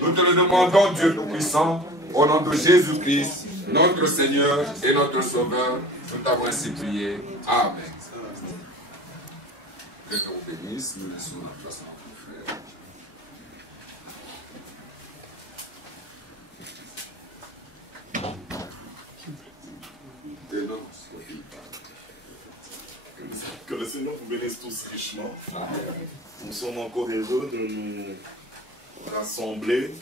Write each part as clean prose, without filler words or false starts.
Nous te le demandons, Dieu Tout-Puissant, au nom de Jésus-Christ, notre Seigneur et notre Sauveur. Nous t'avons ainsi prié. Amen. Que Dieu vous bénisse. Nous laissons la place à notre frère. Que le Seigneur vous bénisse tous richement. Nous sommes encore heureux de nous rassembler.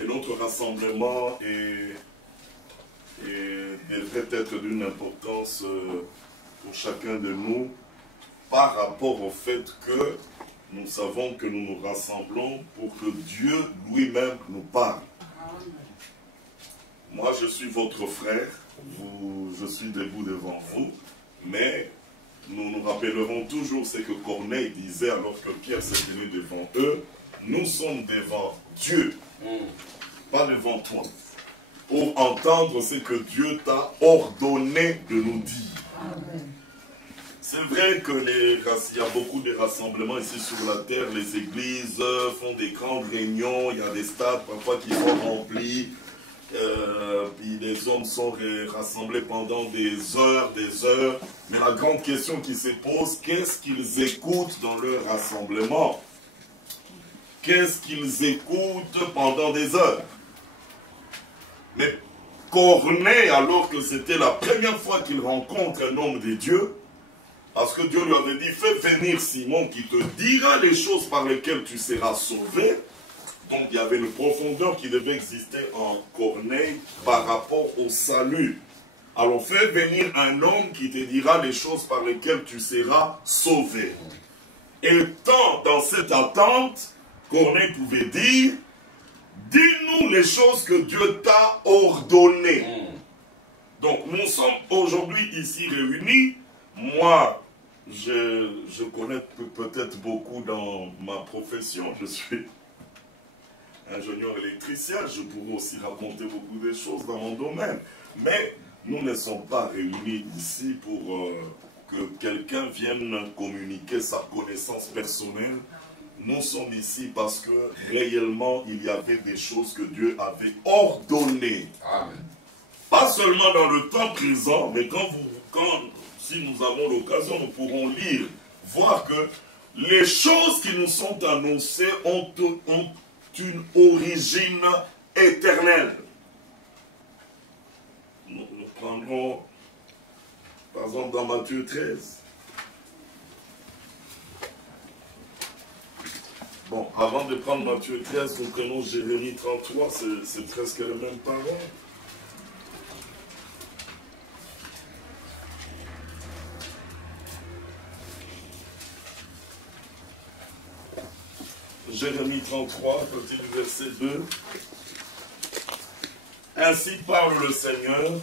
Et notre rassemblement devrait être d'une importance pour chacun de nous par rapport au fait que nous savons que nous nous rassemblons pour que Dieu lui-même nous parle. Moi, je suis votre frère, je suis debout devant vous, mais nous nous rappellerons toujours ce que Corneille disait alors que Pierre s'est tenu devant eux. Nous sommes devant Dieu, pas devant toi, pour entendre ce que Dieu t'a ordonné de nous dire. C'est vrai que il y a beaucoup de rassemblements ici sur la terre, les églises font des grandes réunions, il y a des stades parfois qui sont remplis, puis les hommes sont rassemblés pendant des heures, mais la grande question qui se pose, qu'est-ce qu'ils écoutent dans leur rassemblement? Qu'est-ce qu'ils écoutent pendant des heures? Mais Corneille, alors que c'était la première fois qu'il rencontre un homme de Dieu, parce que Dieu lui avait dit, fais venir Simon qui te dira les choses par lesquelles tu seras sauvé. Donc il y avait une profondeur qui devait exister en Corneille par rapport au salut. Alors fais venir un homme qui te dira les choses par lesquelles tu seras sauvé. Et tant dans cette attente, Corneille pouvait dire, dis-nous les choses que Dieu t'a ordonnées. Donc nous sommes aujourd'hui ici réunis. Moi, je connais peut-être beaucoup dans ma profession. Je suis ingénieur électricien. Je pourrais aussi raconter beaucoup de choses dans mon domaine. Mais nous ne sommes pas réunis ici pour que quelqu'un vienne communiquer sa connaissance personnelle. Nous sommes ici parce que réellement il y avait des choses que Dieu avait ordonnées. Amen. Pas seulement dans le temps présent, mais si nous avons l'occasion, nous pourrons lire, voir que les choses qui nous sont annoncées ont une origine éternelle. Nous prendrons, par exemple, dans Matthieu 13. Bon, avant de prendre Matthieu 13, nous prenons Jérémie 33, c'est presque les mêmes paroles. Jérémie 33, à partir du verset 2. Ainsi parle le Seigneur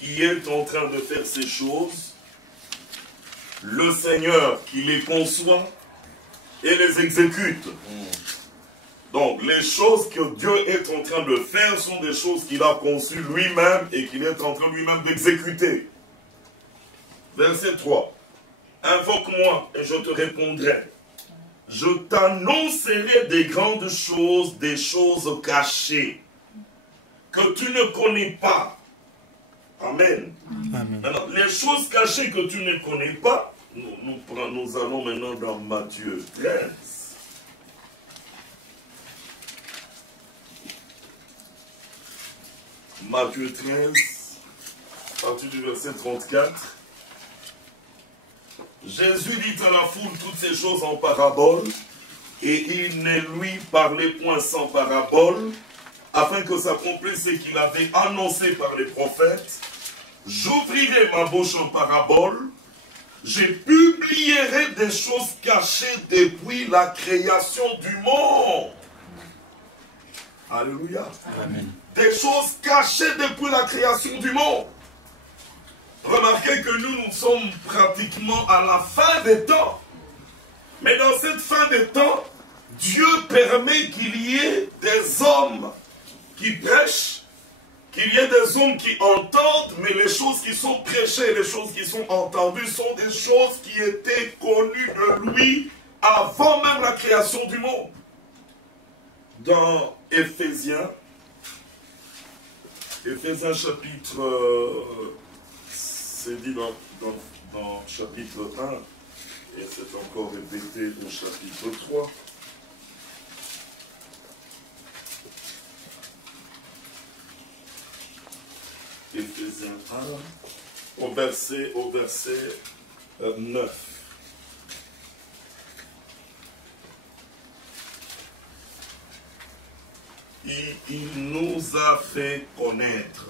qui est en train de faire ces choses, le Seigneur qui les conçoit et les exécute. Donc les choses que Dieu est en train de faire sont des choses qu'il a conçues lui-même et qu'il est en train lui-même d'exécuter. Verset 3. Invoque-moi et je te répondrai. Je t'annoncerai des grandes choses, des choses cachées, que tu ne connais pas. Amen. Amen. Alors, les choses cachées que tu ne connais pas, nous allons maintenant dans Matthieu 13. Matthieu 13, à partir du verset 34. Jésus dit à la foule toutes ces choses en parabole, et il ne lui parlait point sans parabole, afin que s'accomplisse ce qu'il avait annoncé par les prophètes. J'ouvrirai ma bouche en parabole, je publierai des choses cachées depuis la création du monde. Alléluia. Amen. Des choses cachées depuis la création du monde. Remarquez que nous sommes pratiquement à la fin des temps. Mais dans cette fin des temps, Dieu permet qu'il y ait des hommes qui prêchent, qu'il y ait des hommes qui entendent, mais les choses qui sont prêchées, les choses qui sont entendues sont des choses qui étaient connues de lui avant même la création du monde. dans Éphésiens chapitre, c'est dit dans chapitre 1, et c'est encore répété au chapitre 3. Éphésiens 1, au verset 9. Il nous a fait connaître.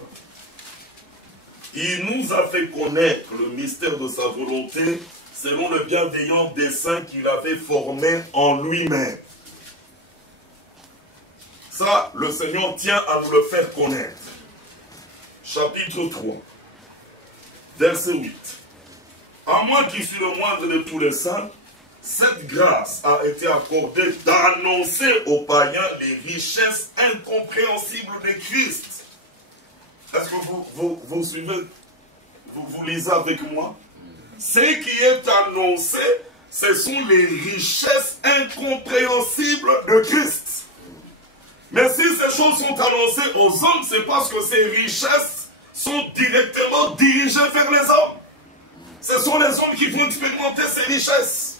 Il nous a fait connaître le mystère de sa volonté selon le bienveillant dessein qu'il avait formé en lui-même. Ça, le Seigneur tient à nous le faire connaître. Chapitre 3, verset 8. À moi qui suis le moindre de tous les saints, cette grâce a été accordée d'annoncer aux païens les richesses incompréhensibles de Christ. Est-ce que vous suivez, vous lisez avec moi? Ce qui est annoncé, ce sont les richesses incompréhensibles de Christ. Mais si ces choses sont annoncées aux hommes, c'est parce que ces richesses sont directement dirigées vers les hommes. Ce sont les hommes qui vont expérimenter ces richesses.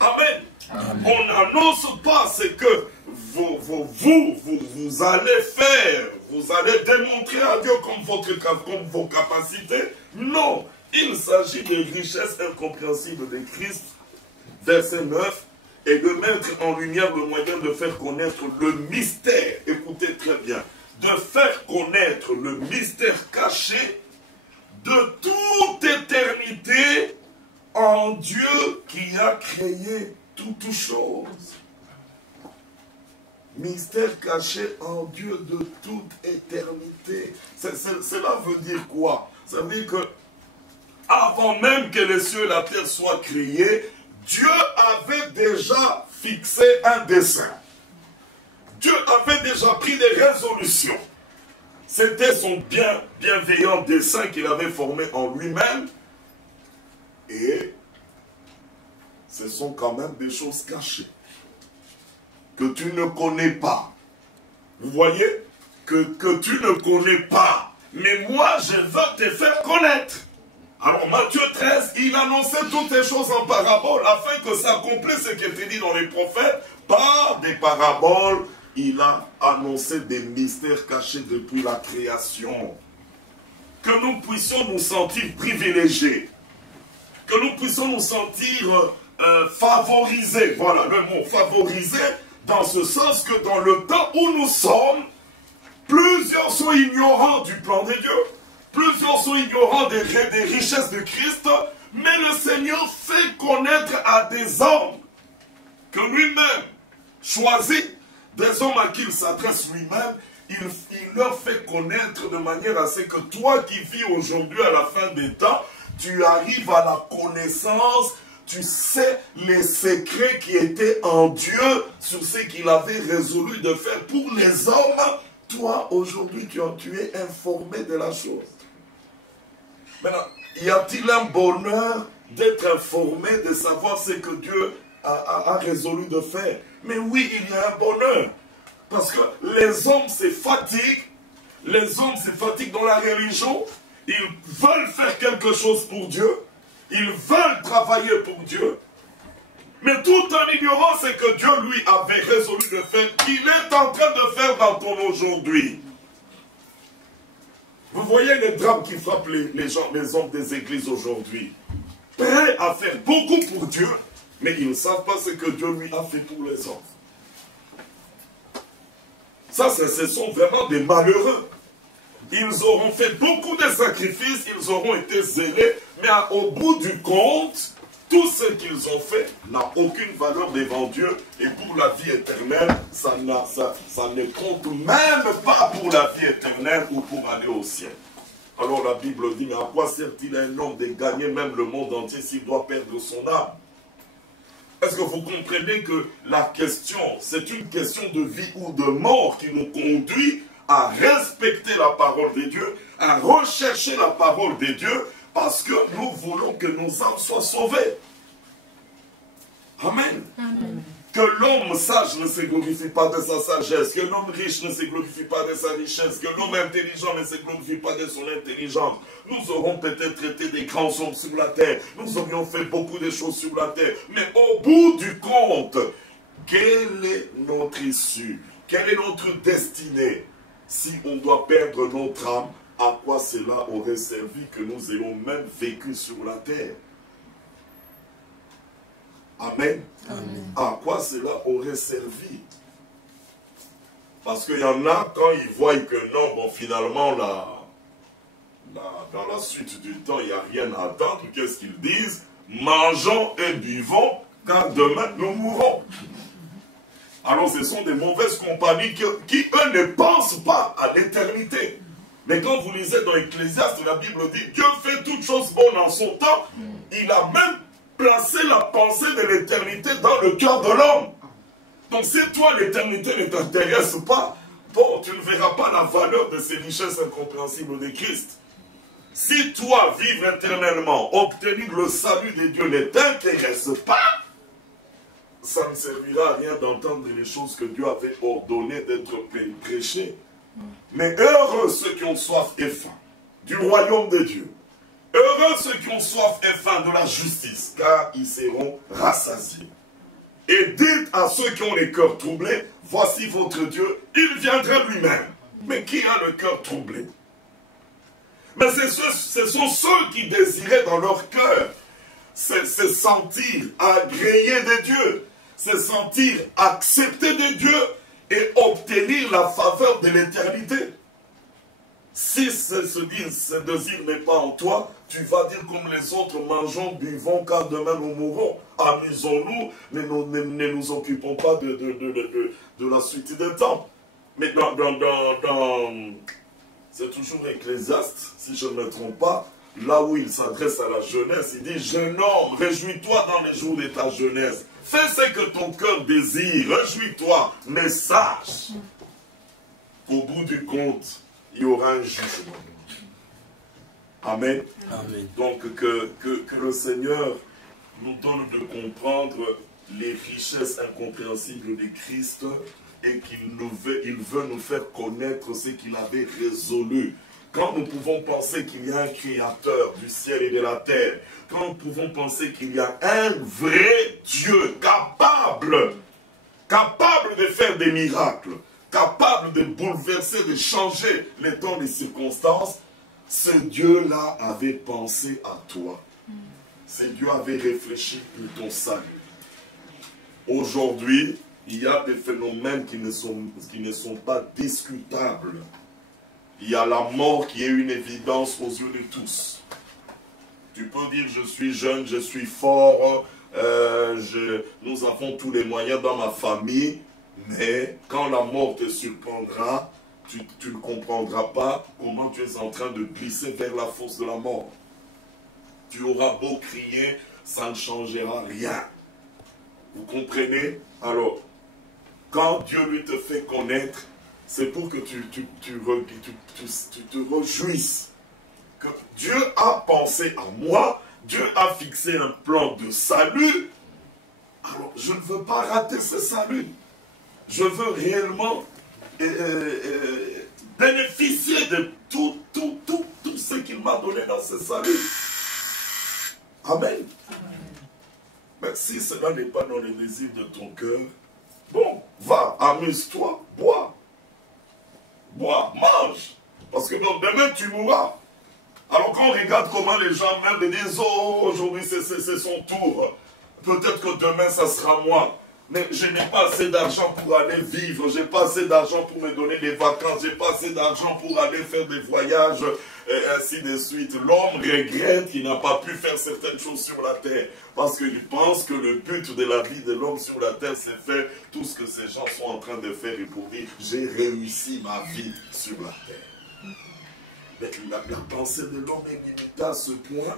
Amen. Amen. On n'annonce pas ce que vous allez faire, vous allez démontrer à Dieu comme vos capacités. Non, il s'agit des richesses incompréhensibles de Christ, verset 9, et de mettre en lumière le moyen de faire connaître le mystère, écoutez très bien, de faire connaître le mystère caché de toute éternité en Dieu qui a créé toutes choses. Mystère caché en Dieu de toute éternité. Cela veut dire quoi? Ça veut dire que avant même que les cieux et la terre soient créés, Dieu avait déjà fixé un dessein. Dieu avait déjà pris des résolutions. C'était son bienveillant dessein qu'il avait formé en lui-même. Et ce sont quand même des choses cachées que tu ne connais pas. Vous voyez? Que tu ne connais pas. Mais moi, je veux te faire connaître. Alors Matthieu 13, il annonçait toutes les choses en paraboles afin que s'accomplisse ce qui était dit dans les prophètes. Par des paraboles, il a annoncé des mystères cachés depuis la création. Que nous puissions nous sentir privilégiés. Que nous puissions nous sentir favorisés. Voilà le mot, favorisés, dans ce sens que dans le temps où nous sommes, plusieurs sont ignorants du plan de Dieu. Plusieurs sont ignorants des richesses de Christ, mais le Seigneur fait connaître à des hommes que lui-même choisit, des hommes à qui il s'adresse lui-même, il leur fait connaître de manière à ce que toi qui vis aujourd'hui à la fin des temps, tu arrives à la connaissance, tu sais les secrets qui étaient en Dieu sur ce qu'il avait résolu de faire pour les hommes. Toi, aujourd'hui, tu es informé de la chose. Maintenant, y a-t-il un bonheur d'être informé, de savoir ce que Dieu a résolu de faire? Mais oui, il y a un bonheur. Parce que les hommes se fatiguent. Les hommes se fatiguent dans la religion. Ils veulent faire quelque chose pour Dieu. Ils veulent travailler pour Dieu. Mais tout en ignorant ce que Dieu lui avait résolu de faire, qu'il est en train de faire dans ton aujourd'hui. Vous voyez les drames qui frappent les hommes des églises aujourd'hui. Prêts à faire beaucoup pour Dieu, mais ils ne savent pas ce que Dieu lui a fait pour les hommes. Ça, ce sont vraiment des malheureux. Ils auront fait beaucoup de sacrifices, ils auront été zélés, mais au bout du compte, tout ce qu'ils ont fait n'a aucune valeur devant Dieu. Et pour la vie éternelle, ça ne compte même pas pour la vie éternelle ou pour aller au ciel. Alors la Bible dit, mais à quoi sert-il à un homme de gagner même le monde entier s'il doit perdre son âme? Est-ce que vous comprenez que la question, c'est une question de vie ou de mort qui nous conduit à respecter la parole de Dieu, à rechercher la parole de Dieu, parce que nous voulons que nos âmes soient sauvées. Amen. Amen. Que l'homme sage ne se glorifie pas de sa sagesse, que l'homme riche ne se glorifie pas de sa richesse, que l'homme intelligent ne se glorifie pas de son intelligence. Nous aurons peut-être été des grands hommes sur la terre, nous aurions fait beaucoup de choses sur la terre, mais au bout du compte, quelle est notre issue? Quelle est notre destinée? Si on doit perdre notre âme, à quoi cela aurait servi que nous ayons même vécu sur la terre? Amen. Amen. À quoi cela aurait servi? Parce qu'il y en a, quand ils voient que non, bon, finalement, dans la suite du temps, il n'y a rien à attendre, qu'est-ce qu'ils disent? Mangeons et buvons, car demain, nous mourrons. Alors, ce sont des mauvaises compagnies qui, eux, ne pensent pas à l'éternité. Mais quand vous lisez dans Ecclésiaste, la Bible dit, Dieu fait toutes choses bonnes en son temps. Il a même placé la pensée de l'éternité dans le cœur de l'homme. Donc, si toi, l'éternité ne t'intéresse pas, bon, tu ne verras pas la valeur de ces richesses incompréhensibles de Christ. Si toi, vivre éternellement, obtenir le salut de Dieu ne t'intéresse pas, ça ne servira à rien d'entendre les choses que Dieu avait ordonnées d'être prêchées. Mais heureux ceux qui ont soif et faim du royaume de Dieu. Heureux ceux qui ont soif et faim de la justice, car ils seront rassasiés. Et dites à ceux qui ont les cœurs troublés, voici votre Dieu, il viendra lui-même. Mais qui a le cœur troublé? Mais ce sont ceux qui désiraient dans leur cœur se sentir agréés de Dieu, se sentir acceptés de Dieu et obtenir la faveur de l'éternité. Si ce désir n'est pas en toi, tu vas dire comme les autres, mangeons, buvons, car demain nous mourrons. Amusons-nous, mais ne nous occupons pas de la suite des temps. Mais c'est toujours Ecclésiaste, si je ne me trompe pas, là où il s'adresse à la jeunesse, il dit, jeune homme, réjouis-toi dans les jours de ta jeunesse. Fais ce que ton cœur désire, réjouis-toi, mais sache qu'au bout du compte, il y aura un jugement. Amen. Amen. Donc que le Seigneur nous donne de comprendre les richesses incompréhensibles de Christ et qu'il veut nous faire connaître ce qu'il avait résolu. Quand nous pouvons penser qu'il y a un créateur du ciel et de la terre, quand nous pouvons penser qu'il y a un vrai Dieu capable de faire des miracles, capable de bouleverser, de changer les temps, les circonstances, ce Dieu-là avait pensé à toi. Ce Dieu avait réfléchi pour ton salut. Aujourd'hui, il y a des phénomènes qui ne sont pas discutables. Il y a la mort qui est une évidence aux yeux de tous. Tu peux dire, je suis jeune, je suis fort, nous avons tous les moyens dans ma famille, mais quand la mort te surprendra, tu ne comprendras pas comment tu es en train de glisser vers la fosse de la mort. Tu auras beau crier, ça ne changera rien. Vous comprenez? Alors, quand Dieu lui te fait connaître, c'est pour que tu te réjouisses. Que Dieu a pensé à moi, Dieu a fixé un plan de salut. Alors, je ne veux pas rater ce salut. Je veux réellement bénéficier de tout ce qu'il m'a donné dans ce salut. Amen. Mais si cela n'est pas dans les désirs de ton cœur, bon, va, amuse-toi, bois. Bois, mange. Parce que demain tu mourras. Alors quand on regarde comment les gens meurent, ils disent, oh, aujourd'hui c'est son tour. Peut-être que demain ça sera moi. Mais je n'ai pas assez d'argent pour aller vivre. Je n'ai pas assez d'argent pour me donner des vacances. Je n'ai pas assez d'argent pour aller faire des voyages, et ainsi de suite. L'homme regrette qu'il n'a pas pu faire certaines choses sur la terre. Parce qu'il pense que le but de la vie de l'homme sur la terre, c'est faire tout ce que ces gens sont en train de faire. Et pour dire, j'ai réussi ma vie sur la terre. Mais la pensée de l'homme est limitée à ce point,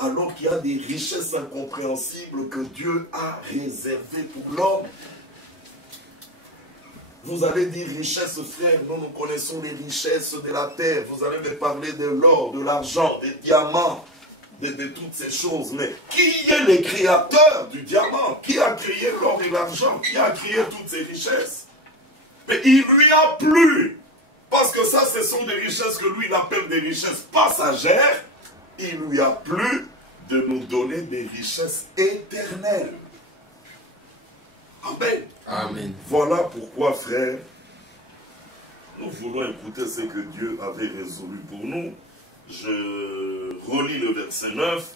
alors qu'il y a des richesses incompréhensibles que Dieu a réservées pour l'homme. Vous allez dire richesse, frère, nous connaissons les richesses de la terre. Vous allez me parler de l'or, de l'argent, des diamants. de toutes ces choses. Mais qui est le créateur du diamant? Qui a créé l'or et l'argent? Qui a créé toutes ces richesses? Mais il lui a plu. Parce que ça, ce sont des richesses que lui, il appelle des richesses passagères. Il lui a plu de nous donner des richesses éternelles. Amen. Amen. Voilà pourquoi, frère, nous voulons écouter ce que Dieu avait résolu pour nous. Je relis le verset 9.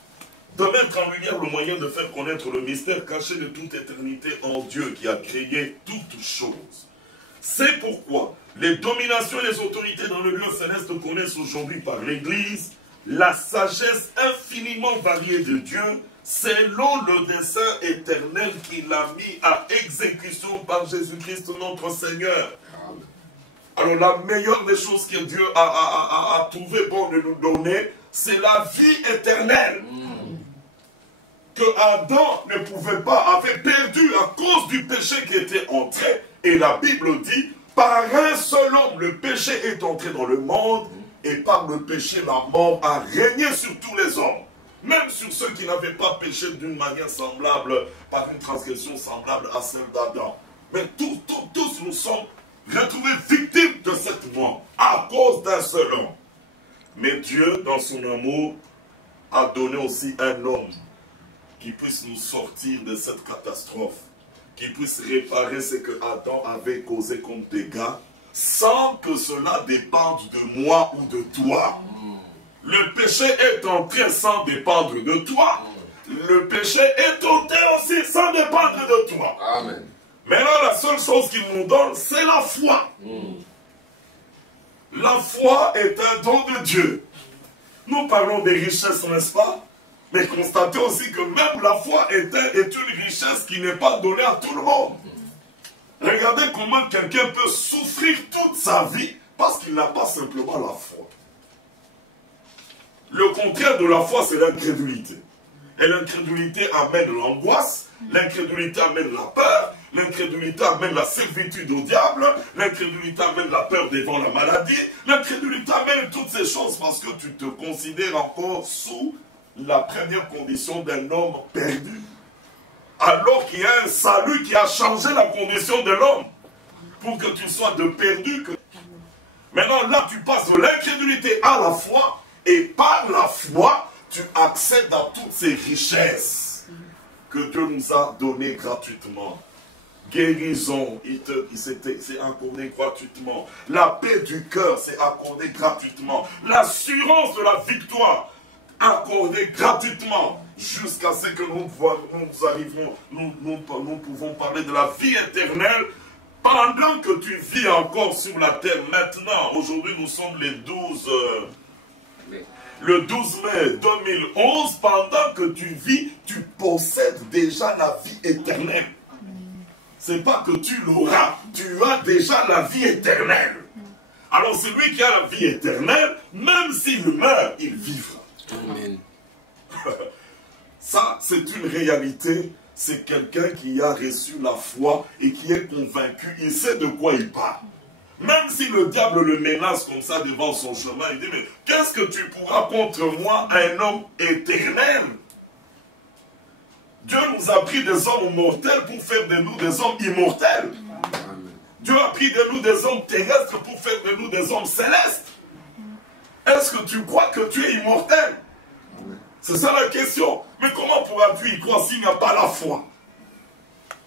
De mettre en lumière le moyen de faire connaître le mystère caché de toute éternité en Dieu qui a créé toutes choses. C'est pourquoi les dominations et les autorités dans le lieu céleste connaissent aujourd'hui par l'Église la sagesse infiniment variée de Dieu selon le dessein éternel qu'il a mis à exécution par Jésus-Christ notre Seigneur. Alors la meilleure des choses que Dieu a trouvé bon de nous donner, c'est la vie éternelle. Que Adam ne pouvait pas, avait perdu à cause du péché qui était entré. Et la Bible dit, par un seul homme, le péché est entré dans le monde, et par le péché, la mort a régné sur tous les hommes. Même sur ceux qui n'avaient pas péché d'une manière semblable, par une transgression semblable à celle d'Adam. Mais tous nous sommes retrouvés victimes de cette mort, à cause d'un seul homme. Mais Dieu, dans son amour, a donné aussi un homme qui puisse nous sortir de cette catastrophe, qui puisse réparer ce que Adam avait causé comme dégâts, sans que cela dépende de moi ou de toi. Le péché est entré sans dépendre de toi. Le péché est entré aussi sans dépendre de toi. Amen. Maintenant, la seule chose qu'il nous donne, c'est la foi. La foi est un don de Dieu. Nous parlons des richesses, n'est-ce pas? Mais constatez aussi que même la foi est une richesse qui n'est pas donnée à tout le monde. Regardez comment quelqu'un peut souffrir toute sa vie parce qu'il n'a pas simplement la foi. Le contraire de la foi, c'est l'incrédulité. Et l'incrédulité amène l'angoisse, l'incrédulité amène la peur, l'incrédulité amène la servitude au diable, l'incrédulité amène la peur devant la maladie, l'incrédulité amène toutes ces choses parce que tu te considères encore sous la première condition d'un homme perdu. Alors qu'il y a un salut qui a changé la condition de l'homme pour que tu sois de perdu. Maintenant, là, tu passes de l'incrédulité à la foi et par la foi, tu accèdes à toutes ces richesses que Dieu nous a données gratuitement. Guérison, c'est accordé gratuitement. La paix du cœur, c'est accordé gratuitement. L'assurance de la victoire, accordé gratuitement, jusqu'à ce que nous pouvons parler de la vie éternelle pendant que tu vis encore sur la terre. Maintenant, aujourd'hui nous sommes le 12 mai 2011, pendant que tu vis, tu possèdes déjà la vie éternelle. C'est pas que tu l'auras, tu as déjà la vie éternelle. Alors celui qui a la vie éternelle, même s'il meurt, il vivra. Amen. Ça, c'est une réalité. C'est quelqu'un qui a reçu la foi et qui est convaincu. Il sait de quoi il parle. Même si le diable le menace comme ça devant son chemin, il dit, mais qu'est-ce que tu pourras contre moi, un homme éternel? Dieu nous a pris des hommes mortels pour faire de nous des hommes immortels. Dieu a pris de nous des hommes terrestres pour faire de nous des hommes célestes. Est-ce que tu crois que tu es immortel? C'est ça la question. Mais comment pourras-tu y croire s'il n'y a pas la foi?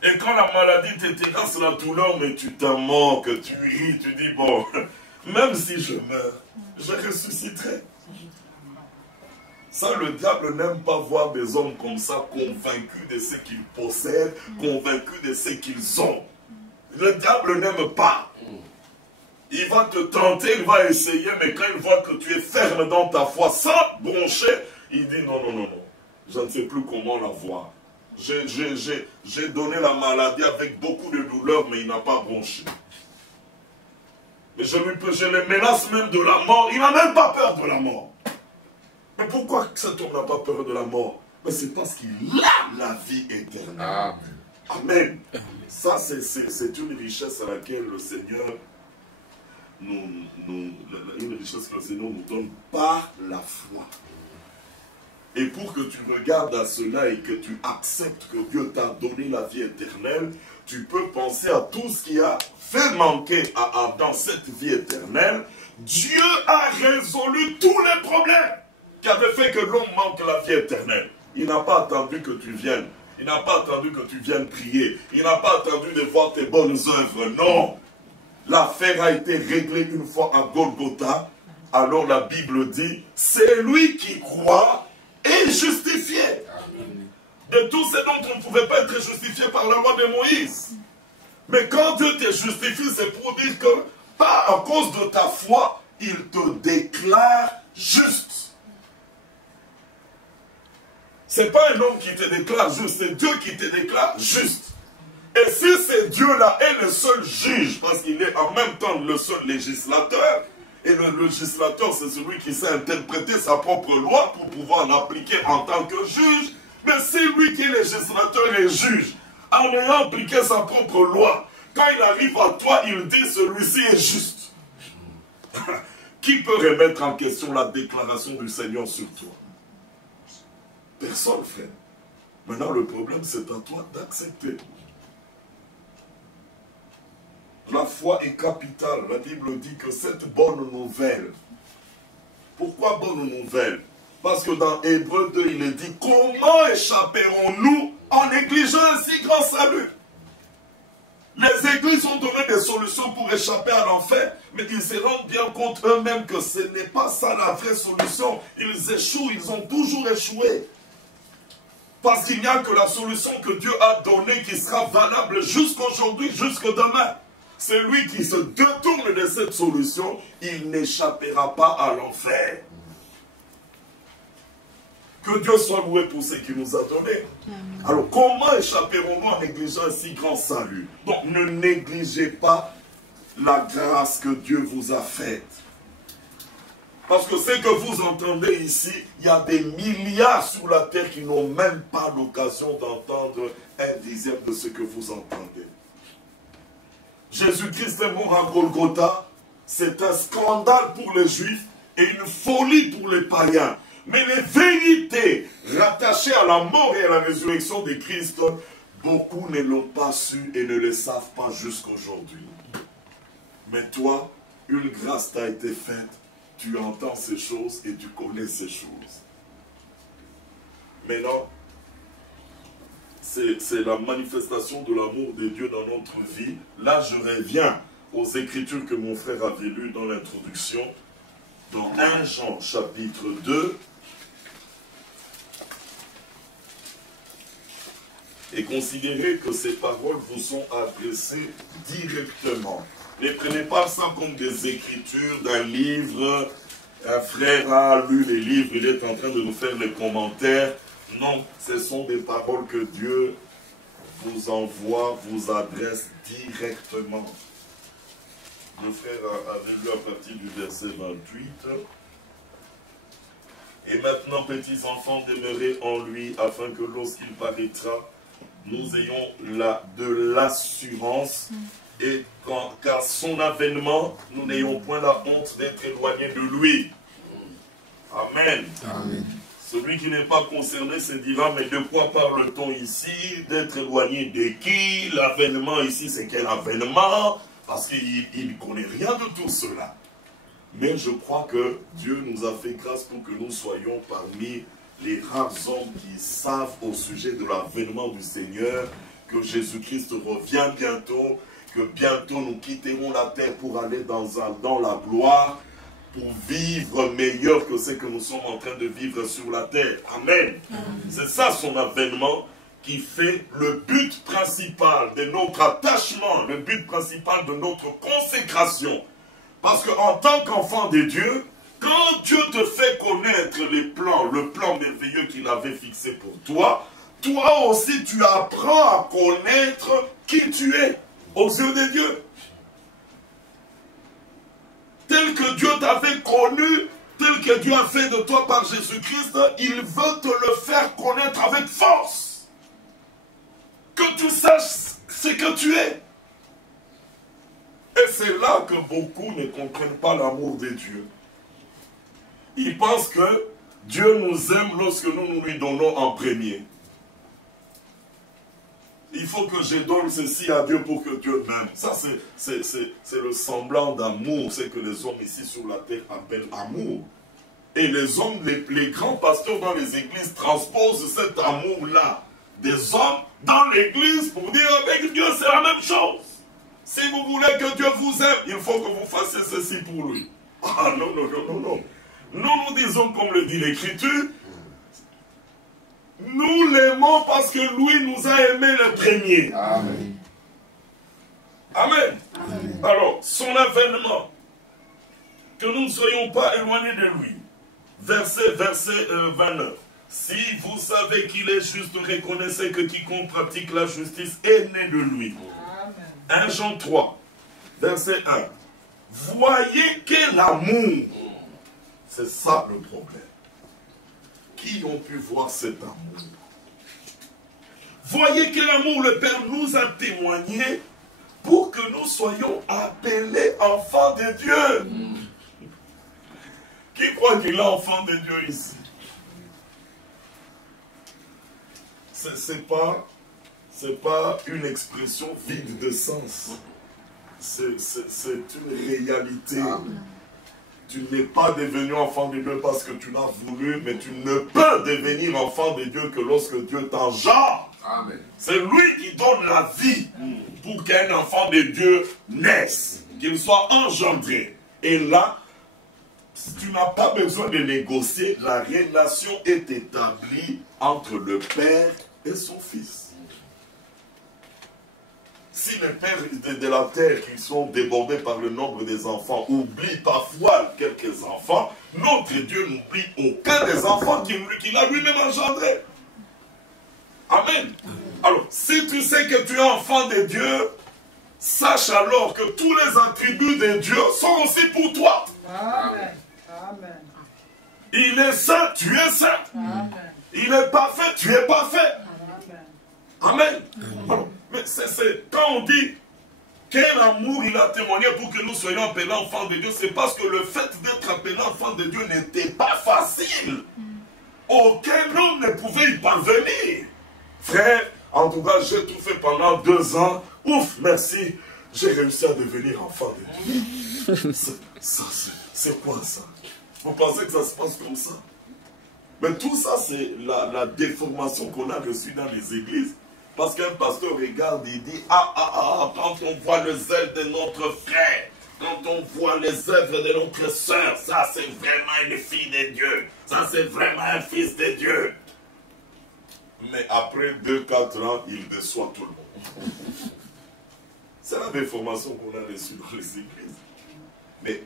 Et quand la maladie te terrasse, la douleur, mais tu t'en manques, tu ris, tu dis, bon, même si je meurs, je ressusciterai. Ça, le diable n'aime pas voir des hommes comme ça, convaincus de ce qu'ils possèdent, convaincus de ce qu'ils ont. Le diable n'aime pas. Il va te tenter, il va essayer, mais quand il voit que tu es ferme dans ta foi, sans broncher, il dit non, non, non, non. Je ne sais plus comment la voir. J'ai donné la maladie avec beaucoup de douleur, mais il n'a pas bronché. Mais je le menace même de la mort. Il n'a même pas peur de la mort. Mais pourquoi cet homme n'a pas peur de la mort? Mais c'est parce qu'il a la vie éternelle. Amen. Amen. Ça, c'est une richesse à laquelle le Seigneur une richesse que le Seigneur nous donne par la foi. Et pour que tu regardes à cela et que tu acceptes que Dieu t'a donné la vie éternelle, tu peux penser à tout ce qui a fait manquer à Adam cette vie éternelle. Dieu a résolu tous les problèmes qui avaient fait que l'homme manque la vie éternelle. Il n'a pas attendu que tu viennes. Il n'a pas attendu que tu viennes prier. Il n'a pas attendu de voir tes bonnes œuvres. Non. L'affaire a été réglée une fois à Golgotha. Alors la Bible dit, c'est lui qui croit et justifié. De tous ces dont on ne pouvait pas être justifié par la loi de Moïse. Mais quand Dieu te justifie, c'est pour dire que, pas à cause de ta foi, il te déclare juste. Ce n'est pas un homme qui te déclare juste, c'est Dieu qui te déclare juste. Et si c'est Dieu-là est le seul juge, parce qu'il est en même temps le seul législateur, et le législateur c'est celui qui sait interpréter sa propre loi pour pouvoir l'appliquer en tant que juge, mais c'est lui qui est législateur et juge, en ayant appliqué sa propre loi, quand il arrive à toi, il dit celui-ci est juste. Qui peut remettre en question la déclaration du Seigneur sur toi? Personne, frère. Maintenant, le problème, c'est à toi d'accepter. La foi est capitale. La Bible dit que cette bonne nouvelle. Pourquoi bonne nouvelle? Parce que dans Hébreux 2, il est dit, comment échapperons-nous en négligeant un si grand salut? Les églises ont donné des solutions pour échapper à l'enfer, mais ils se rendent bien compte eux-mêmes que ce n'est pas ça la vraie solution. Ils échouent, ils ont toujours échoué. Parce qu'il n'y a que la solution que Dieu a donnée qui sera valable jusqu'aujourd'hui, jusque demain. Celui qui se détourne de cette solution, il n'échappera pas à l'enfer. Que Dieu soit loué pour ce qu'il nous a donné. Alors, comment échapperons-nous en négligeant un si grand salut? Donc, ne négligez pas la grâce que Dieu vous a faite. Parce que ce que vous entendez ici, il y a des milliards sur la terre qui n'ont même pas l'occasion d'entendre un dixième de ce que vous entendez. Jésus-Christ est mort à Golgotha. C'est un scandale pour les Juifs et une folie pour les païens. Mais les vérités rattachées à la mort et à la résurrection de Christ, beaucoup ne l'ont pas su et ne le savent pas jusqu'aujourd'hui. Mais toi, une grâce t'a été faite, tu entends ces choses et tu connais ces choses. Maintenant, c'est la manifestation de l'amour de Dieu dans notre vie. Là, je reviens aux Écritures que mon frère avait lues dans l'introduction, dans 1 Jean chapitre 2, et considérez que ces paroles vous sont adressées directement. Ne prenez pas ça comme des écritures d'un livre. Un frère a lu les livres, il est en train de nous faire les commentaires. Non, ce sont des paroles que Dieu vous envoie, vous adresse directement. Le frère avait lu à partir du verset 28. Et maintenant, petits enfants, demeurez en lui, afin que lorsqu'il paraîtra, nous ayons de l'assurance, et qu'à son avènement, nous n'ayons point la honte d'être éloignés de lui. Amen. Amen. Celui qui n'est pas concerné se dira, mais de quoi parle-t-on ici? D'être éloigné de qui? L'avènement ici, c'est quel avènement? Parce qu'il ne connaît rien de tout cela. Mais je crois que Dieu nous a fait grâce pour que nous soyons parmi les rares hommes qui savent au sujet de l'avènement du Seigneur, que Jésus-Christ revient bientôt, que bientôt nous quitterons la terre pour aller dans la gloire, pour vivre meilleur que ce que nous sommes en train de vivre sur la terre. Amen. C'est ça son avènement qui fait le but principal de notre attachement, le but principal de notre consécration. Parce qu'en tant qu'enfant de Dieu, quand Dieu te fait connaître le plan merveilleux qu'il avait fixé pour toi, toi aussi tu apprends à connaître qui tu es aux yeux de Dieu. Tel que Dieu t'avait connu, tel que Dieu a fait de toi par Jésus-Christ, il veut te le faire connaître avec force. Que tu saches ce que tu es. Et c'est là que beaucoup ne comprennent pas l'amour de Dieu. Ils pensent que Dieu nous aime lorsque nous lui donnons en premier. Il faut que je donne ceci à Dieu pour que Dieu m'aime. Ça, c'est le semblant d'amour, c'est que les hommes ici sur la terre appellent amour. Et les hommes, les grands pasteurs dans les églises transposent cet amour-là des hommes dans l'église pour dire avec Dieu c'est la même chose. Si vous voulez que Dieu vous aime, il faut que vous fassiez ceci pour lui. Ah non, non, non, non, non. Nous disons comme le dit l'Écriture, nous l'aimons parce que lui nous a aimés le premier. Amen. Amen. Amen. Alors, son avènement, que nous ne soyons pas éloignés de lui. Verset 29. Si vous savez qu'il est juste, reconnaissez que quiconque pratique la justice est né de lui. Amen. 1 Jean 3, verset 1. Voyez quel amour. C'est ça le problème. Qui ont pu voir cet amour? Voyez quel amour le Père nous a témoigné pour que nous soyons appelés enfants de Dieu. Qui croit qu'il est enfant de Dieu ici? C'est pas une expression vide de sens. C'est une réalité. Tu n'es pas devenu enfant de Dieu parce que tu l'as voulu, mais tu ne peux devenir enfant de Dieu que lorsque Dieu t'engendre. C'est lui qui donne la vie pour qu'un enfant de Dieu naisse, qu'il soit engendré. Et là, tu n'as pas besoin de négocier, la relation est établie entre le Père et son Fils. Si les pères de la terre qui sont débordés par le nombre des enfants oublient parfois quelques enfants, notre Dieu n'oublie aucun des enfants qu'il a lui-même engendrés. Amen. Alors, si tu sais que tu es enfant de Dieu, sache alors que tous les attributs de Dieu sont aussi pour toi. Amen. Amen. Il est saint, tu es saint. Amen. Il est parfait, tu es parfait. Amen. Alors, mais c'est quand on dit quel amour il a témoigné pour que nous soyons appelés enfants de Dieu, c'est parce que le fait d'être appelé enfant de Dieu n'était pas facile. Aucun homme ne pouvait y parvenir. Frère, en tout cas, j'ai tout fait pendant 2 ans. Ouf, merci. J'ai réussi à devenir enfant de Dieu. C'est quoi ça? Vous pensez que ça se passe comme ça? Mais tout ça, c'est la déformation qu'on a reçue dans les églises. Parce qu'un pasteur regarde et dit, quand on voit le zèle de notre frère, quand on voit les œuvres de notre soeur, ça c'est vraiment une fille de Dieu. Ça c'est vraiment un fils de Dieu. Mais après 2-4 ans, il déçoit tout le monde. C'est la déformation qu'on a reçue dans les églises. Mais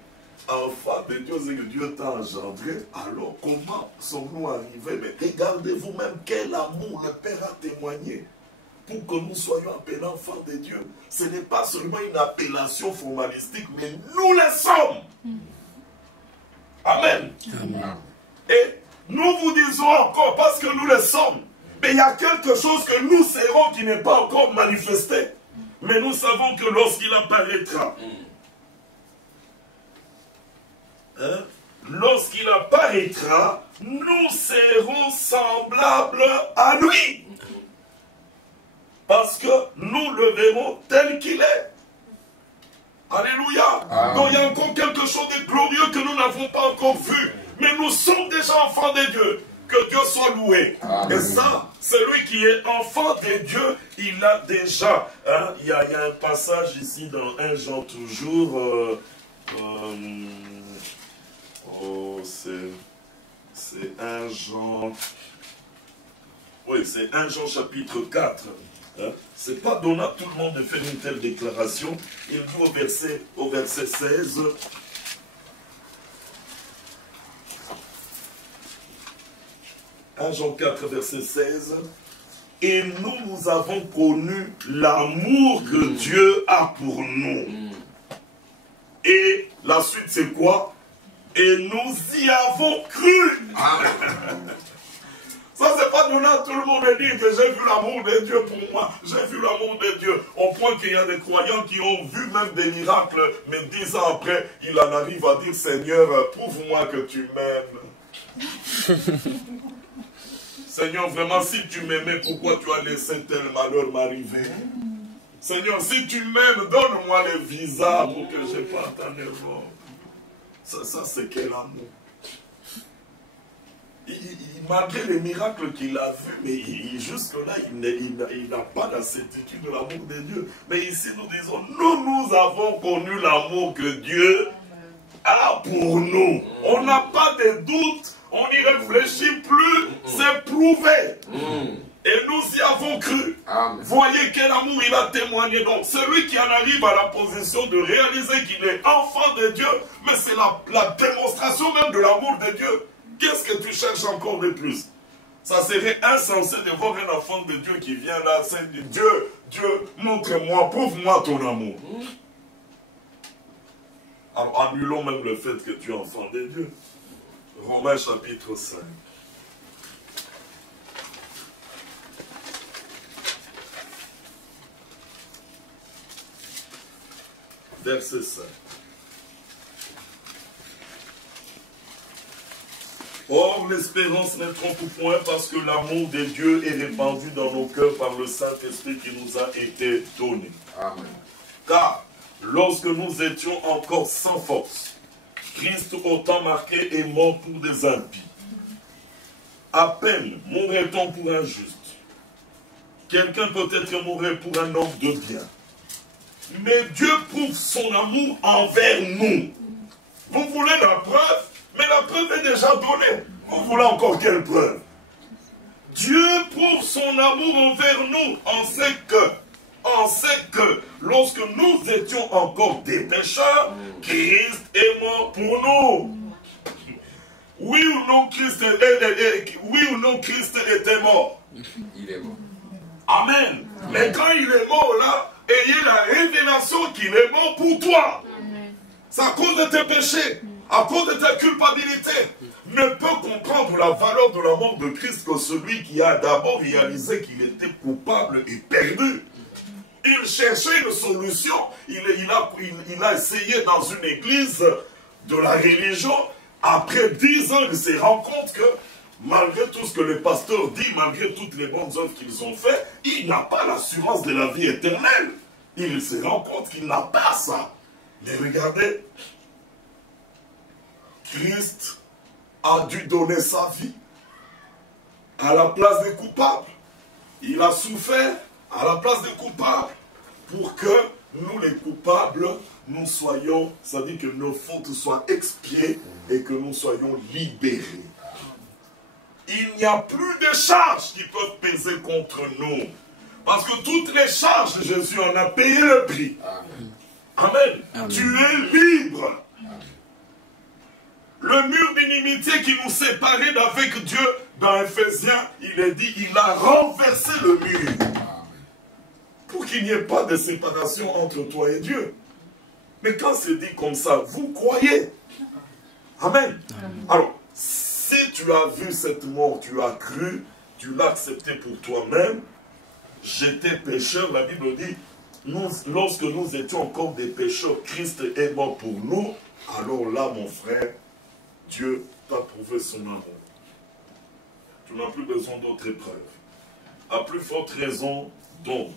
enfant de Dieu, c'est que Dieu t'a engendré. Alors comment sommes-nous arrivés? Mais regardez vous-même quel amour le Père a témoigné pour que nous soyons appelés enfants de Dieu. Ce n'est pas seulement une appellation formalistique, mais nous le sommes. Amen. Amen. Et nous vous disons encore, parce que nous le sommes, mais il y a quelque chose que nous serons qui n'est pas encore manifesté. Mais nous savons que lorsqu'il apparaîtra, lorsqu'il apparaîtra, nous serons semblables à lui. Parce que nous le verrons tel qu'il est. Alléluia. Amen. Donc il y a encore quelque chose de glorieux que nous n'avons pas encore vu. Mais nous sommes déjà enfants de Dieu. Que Dieu soit loué. Amen. Et ça, celui qui est enfant de Dieu, il a déjà. Il y a un passage ici dans 1 Jean toujours. C'est 1 Jean. Oui, c'est 1 Jean chapitre 4. C'est pas donné à tout le monde de faire une telle déclaration. Il dit au verset 16. Jean 4, verset 16. Et nous avons connu l'amour que Dieu a pour nous. Et la suite, c'est quoi? Et nous y avons cru. Ça, c'est pas donné à tout le monde de dire que j'ai vu l'amour de Dieu pour moi. J'ai vu l'amour de Dieu. Au point qu'il y a des croyants qui ont vu même des miracles, mais 10 ans après, il en arrive à dire, Seigneur, prouve-moi que tu m'aimes. Seigneur, vraiment, si tu m'aimais, pourquoi tu as laissé tel malheur m'arriver? Seigneur, si tu m'aimes, donne-moi le visa pour que je parte en Europe. Ça c'est quel amour? Malgré les miracles qu'il a vus, mais jusque-là, il n'a pas la certitude de l'amour de Dieu. Mais ici, nous disons, nous avons connu l'amour que Dieu a pour nous. On n'a pas de doute, on n'y réfléchit plus, c'est prouvé. Et nous y avons cru. Amen. Voyez quel amour il a témoigné. Donc celui qui en arrive à la position de réaliser qu'il est enfant de Dieu, mais c'est la démonstration même de l'amour de Dieu. Qu'est-ce que tu cherches encore de plus? Ça serait insensé de voir un enfant de Dieu qui vient là, c'est Dieu, montre-moi, prouve-moi ton amour. Alors annulons même le fait que tu es enfant de Dieu. Romains chapitre 5. Verset 5. Or, l'espérance ne trompe point parce que l'amour de Dieu est répandu dans nos cœurs par le Saint-Esprit qui nous a été donné. Amen. Car, lorsque nous étions encore sans force, Christ au temps marqué est mort pour des impies. À peine mourrait-on pour un juste. Quelqu'un peut-être mourrait pour un homme de bien. Mais Dieu prouve son amour envers nous. Vous voulez la preuve? Mais la preuve est déjà donnée. Vous voulez encore quelle preuve? Dieu prouve son amour envers nous en ce que lorsque nous étions encore des pécheurs, Christ est mort pour nous. Oui ou non, Christ était mort? Il est mort. Amen. Mais quand il est mort là, ayez la révélation qu'il est mort pour toi. C'est à cause de tes péchés, à cause de ta culpabilité. Ne peut comprendre la valeur de la mort de Christ que celui qui a d'abord réalisé qu'il était coupable et perdu. Il cherchait une solution. Il a essayé dans une église de la religion. Après 10 ans, il se rend compte que malgré tout ce que le pasteur dit, malgré toutes les bonnes œuvres qu'ils ont fait, il n'a pas l'assurance de la vie éternelle. Il se rend compte qu'il n'a pas ça. Mais regardez, Christ a dû donner sa vie à la place des coupables. Il a souffert à la place des coupables pour que nous les coupables, nous soyons, c'est-à-dire que nos fautes soient expiées et que nous soyons libérés. Il n'y a plus de charges qui peuvent peser contre nous. Parce que toutes les charges, Jésus en a payé le prix. Amen. Amen. Tu es libre. Amen. Le mur d'inimitié qui nous séparait d'avec Dieu, dans Ephésiens, il est dit, il a renversé le mur. Amen. Pour qu'il n'y ait pas de séparation entre toi et Dieu. Mais quand c'est dit comme ça, vous croyez. Amen. Amen. Alors, si tu as vu cette mort, tu as cru, tu l'as accepté pour toi-même, j'étais pécheur, la Bible dit, lorsque nous étions encore des pécheurs, Christ est mort pour nous. Alors là, mon frère, Dieu t'a prouvé son amour. Tu n'as plus besoin d'autres épreuves. À plus forte raison, donc,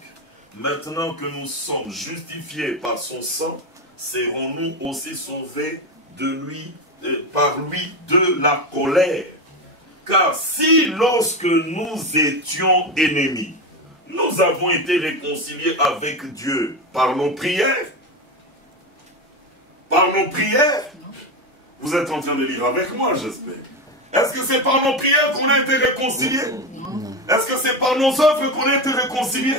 maintenant que nous sommes justifiés par son sang, serons-nous aussi sauvés de lui, par lui de la colère. Car si lorsque nous étions ennemis, nous avons été réconciliés avec Dieu par nos prières. Par nos prières. Vous êtes en train de lire avec moi, j'espère. Est-ce que c'est par nos prières qu'on a été réconciliés? Est-ce que c'est par nos œuvres qu'on a été réconciliés?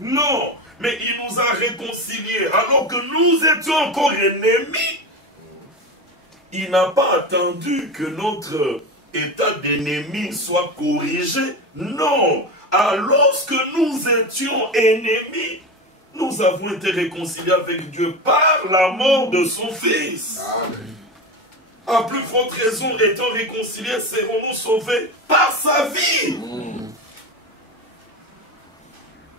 Non. Mais il nous a réconciliés alors que nous étions encore ennemis. Il n'a pas attendu que notre état d'ennemi soit corrigé. Non. Alors que nous étions ennemis, nous avons été réconciliés avec Dieu par la mort de son Fils. Amen. À plus forte raison, étant réconciliés, serons-nous sauvés par sa vie.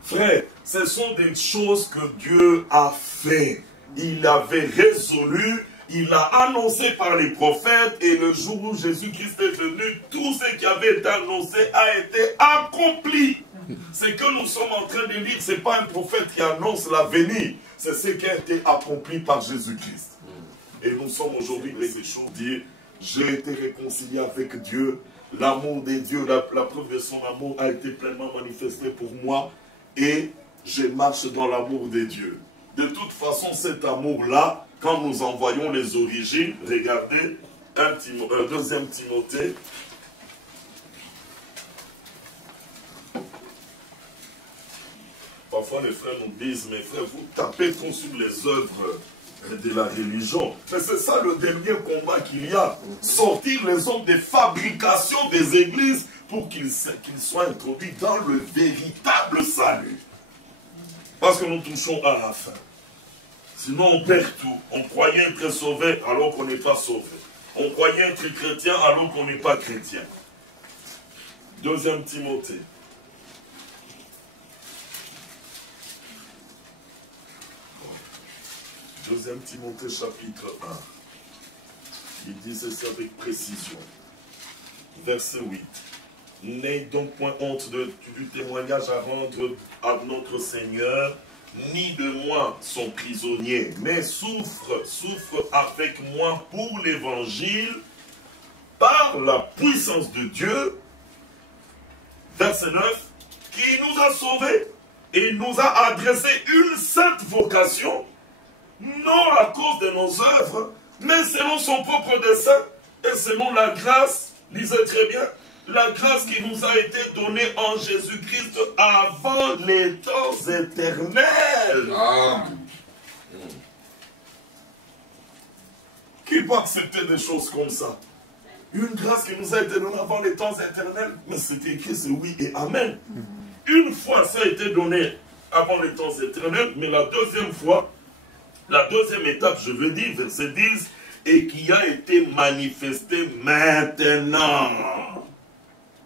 Frère, ce sont des choses que Dieu a fait. Il avait résolu il a annoncé par les prophètes, et le jour où Jésus-Christ est venu, tout ce qui avait été annoncé a été accompli. Ce que nous sommes en train de lire, ce n'est pas un prophète qui annonce l'avenir, c'est ce qui a été accompli par Jésus-Christ. Et nous sommes aujourd'hui, les choses dire, j'ai été réconcilié avec Dieu, l'amour de Dieu, la preuve de son amour a été pleinement manifestée pour moi, et je marche dans l'amour de Dieu. De toute façon, cet amour-là, quand nous envoyons les origines, regardez 2 Timothée. Parfois les frères nous disent, mes frères, vous tapez trop sur les œuvres de la religion. Mais c'est ça le dernier combat qu'il y a. Sortir les hommes des fabrications des églises pour qu'ils soient introduits dans le véritable salut. Parce que nous touchons à la fin. Sinon on perd tout. On croyait être sauvé alors qu'on n'est pas sauvé. On croyait être chrétien alors qu'on n'est pas chrétien. 2 Timothée. 2 Timothée chapitre 1. Il dit ceci avec précision. Verset 8. N'ayez donc point honte du témoignage à rendre à notre Seigneur, ni de moi son prisonnier, mais souffre avec moi pour l'évangile, par la puissance de Dieu. Verset 9. Qui nous a sauvés et nous a adressé une sainte vocation, non à cause de nos œuvres, mais selon son propre dessein et selon la grâce, lisez très bien, la grâce qui nous a été donnée en Jésus-Christ avant les temps éternels. Amen. Qui peut accepter des choses comme ça? Une grâce qui nous a été donnée avant les temps éternels, mais c'est écrit, c'est oui et amen. Une fois ça a été donné avant les temps éternels, mais la deuxième fois, la deuxième étape, je veux dire, verset 10, et qui a été manifesté maintenant.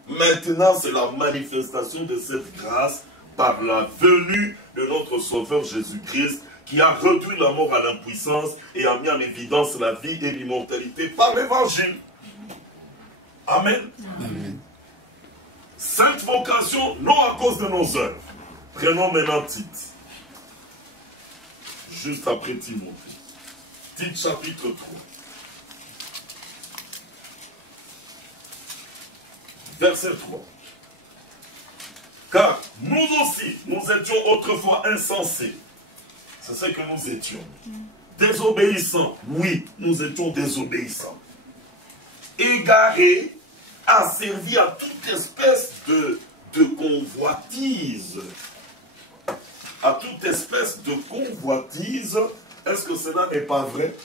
Maintenant, c'est la manifestation de cette grâce par la venue de notre Sauveur Jésus-Christ, qui a réduit la mort à l'impuissance et a mis en évidence la vie et l'immortalité par l'évangile. Amen. Amen. Sainte vocation, non à cause de nos œuvres. Prenons maintenant Tite. Juste après Timothée. Tite chapitre 3. Verset 3. Car nous aussi, nous étions autrefois insensés. C'est ce que nous étions. Désobéissants. Oui, nous étions désobéissants. Égarés, asservis à toute espèce de convoitise. À toute espèce de convoitise. Est-ce que cela n'est pas vrai?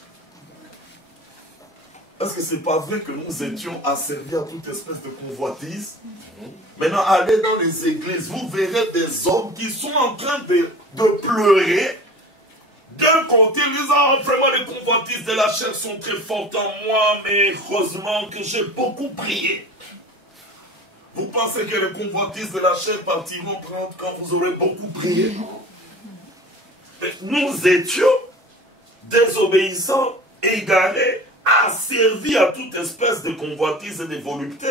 Est-ce que ce n'est pas vrai que nous étions asservis à toute espèce de convoitise? Maintenant, allez dans les églises, vous verrez des hommes qui sont en train de pleurer. D'un côté, les hommes, vraiment les convoitises de la chair sont très fortes en moi, mais heureusement que j'ai beaucoup prié. Vous pensez que les convoitises de la chair partiront prendre quand vous aurez beaucoup prié? Mais nous étions désobéissants, égarés, asservis à toute espèce de convoitise et de volupté.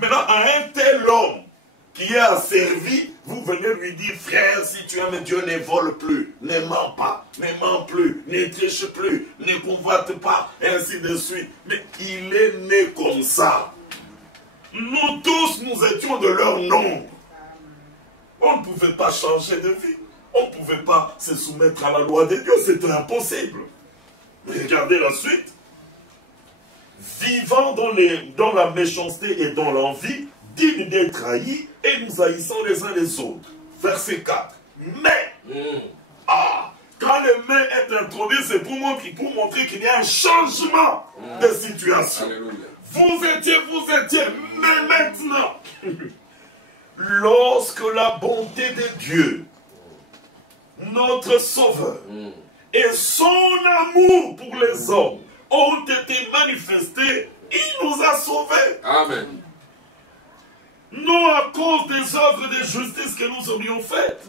Maintenant, à un tel homme qui est asservi, vous venez lui dire, frère, si tu aimes Dieu, ne vole plus, ne mens pas, ne mens plus, ne triche plus, ne convoite pas, et ainsi de suite. Mais il est né comme ça. Nous tous, nous étions de leur nombre. On ne pouvait pas changer de vie. On ne pouvait pas se soumettre à la loi de Dieu. C'était impossible. Mais regardez la suite. Vivant dans la méchanceté et dans l'envie, dignes d'être trahis et nous haïssons les uns les autres. Verset 4. Mais, quand le mais est introduit, c'est pour montrer qu'il y a un changement de situation. Alléluia. Vous étiez, mais maintenant, lorsque la bonté de Dieu, notre Sauveur, et son amour pour les hommes ont été manifestés, il nous a sauvés. Amen. Non à cause des œuvres de justice que nous aurions faites,